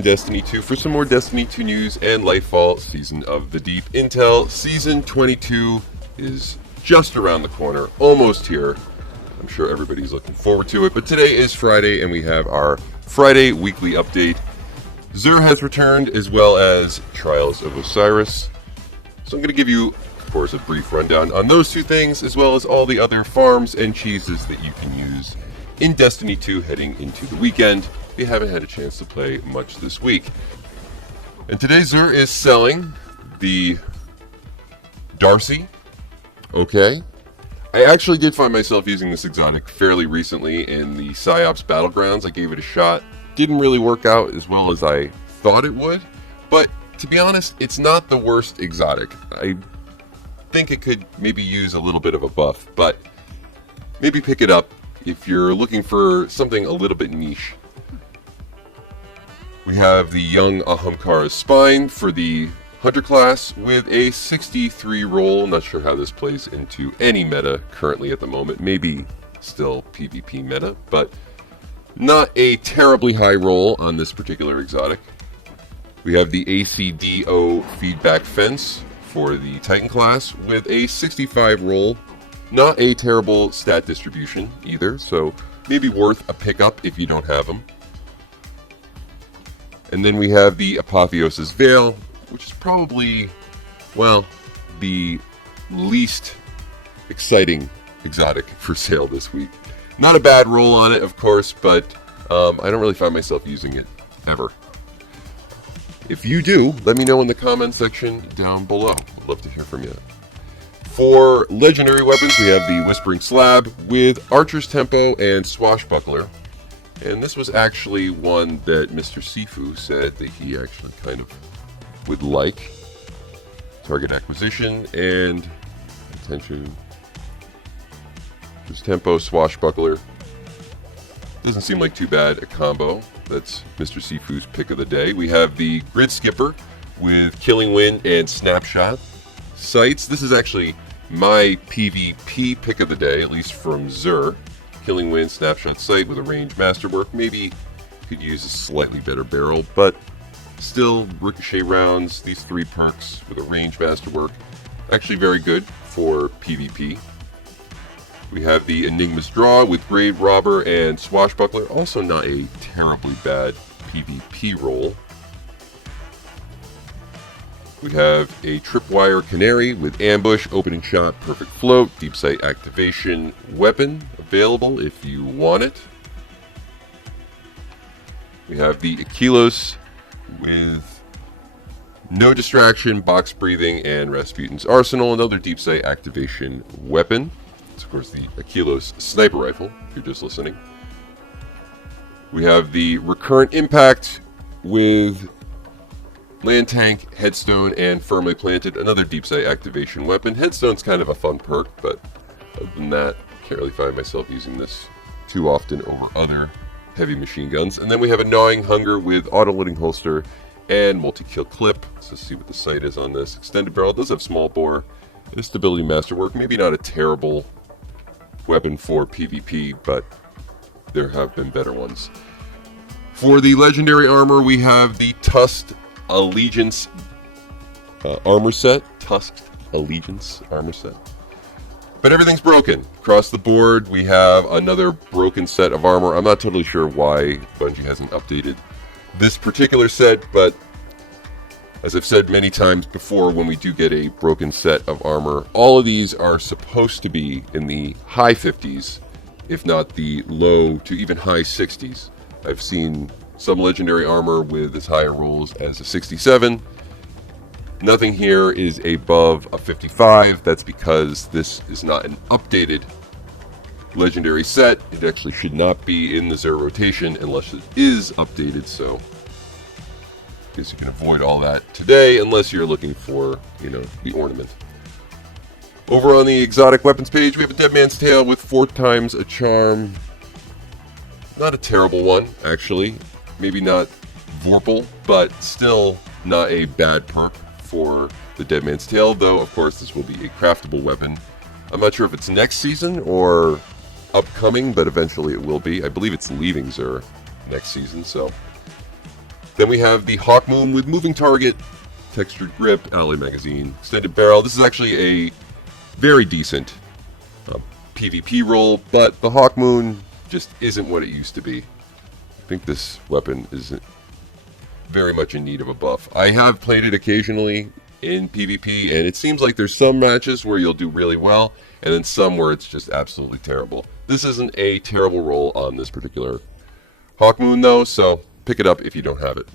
in Destiny 2 for some more Destiny 2 news and Lightfall Season of the Deep Intel. Season 22 is just around the corner, almost here. I'm sure everybody's looking forward to it, but today is Friday and we have our Friday weekly update. Xur has returned, as well as Trials of Osiris. So I'm going to give you, of course, a brief rundown on those two things, as well as all the other farms and cheeses that you can use in Destiny 2 heading into the weekend if you haven't had a chance to play much this week. And today Xur is selling the Darcy. Okay. I actually did find myself using this exotic fairly recently in the PsyOps Battlegrounds. I gave it a shot. Didn't really work out as well as I thought it would, but to be honest, it's not the worst exotic. I think it could maybe use a little bit of a buff, but maybe pick it up if you're looking for something a little bit niche. We have the young Ahamkara's Spine for the Hunter class with a 63 roll. Not sure how this plays into any meta currently at the moment. Maybe still PvP meta, but not a terribly high roll on this particular exotic. We have the ACDO Feedback Fence for the Titan class with a 65 roll. Not a terrible stat distribution either, so maybe worth a pickup if you don't have them. And then we have the Apotheosis Veil, which is probably, well, the least exciting exotic for sale this week. Not a bad roll on it, of course, but I don't really find myself using it ever. If you do, let me know in the comment section down below. I'd love to hear from you. For legendary weapons, we have the Whispering Slab with Archer's Tempo and Swashbuckler. And this was actually one that Mr. Sifu said that he actually kind of would like. Target acquisition and attention. Just Tempo, Swashbuckler. Doesn't seem like too bad a combo. That's Mr. Sifu's pick of the day. We have the Grid Skipper with Killing Wind and Snapshot Sights. This is actually my PvP pick of the day, at least from Xur. Killing Wind, Snapshot Sight with a range masterwork. Maybe could use a slightly better barrel, but still ricochet rounds. These three perks with a range masterwork, actually very good for PvP. We have the Enigma's Draw with Grave Robber and Swashbuckler. Also not a terribly bad PvP roll. We have a Tripwire Canary with Ambush, Opening Shot, Perfect Float, Deep Sight Activation weapon available if you want it. We have the Aquilos with No Distraction, Box Breathing, and Rasputin's Arsenal. Another Deep Sight Activation weapon. It's, of course, the Aquilos Sniper Rifle, if you're just listening. We have the Recurrent Impact with Land Tank, Headstone, and Firmly Planted. Another Deep Sight Activation weapon. Headstone's kind of a fun perk, but other than that, can't really find myself using this too often over other heavy machine guns. And then we have a Gnawing Hunger with Auto-Loading Holster and Multi-Kill Clip. Let's see what the sight is on this. Extended Barrel does have Small Bore and Stability Masterwork. Maybe not a terrible weapon for PvP, but there have been better ones. For the legendary armor, we have the Tusked Allegiance armor set. Tusked Allegiance armor set. But everything's broken. Across the board, we have another broken set of armor. I'm not totally sure why Bungie hasn't updated this particular set, but as I've said many times before, when we do get a broken set of armor, all of these are supposed to be in the high 50s, if not the low to even high 60s. I've seen some legendary armor with as high rolls as a 67. Nothing here is above a 55. That's because this is not an updated legendary set. It actually should not be in the Xur rotation unless it is updated, so I guess you can avoid all that today unless you're looking for, the ornament. Over on the exotic weapons page, we have a Dead Man's Tail with 4 times a charm. Not a terrible one, actually. Maybe not Vorpal, but still not a bad perk for the Dead Man's Tail, though, of course, this will be a craftable weapon. I'm not sure if it's next season or upcoming, but eventually it will be. I believe it's leaving Xur next season, so Then we have the Hawkmoon with moving target, textured grip, alloy magazine, extended barrel. This is actually a very decent PvP roll, but the Hawkmoon just isn't what it used to be. I think this weapon is very much in need of a buff. I have played it occasionally in PvP, and it seems like there's some matches where you'll do really well, and then some where it's just absolutely terrible. This isn't a terrible roll on this particular Hawkmoon though, so pick it up if you don't have it.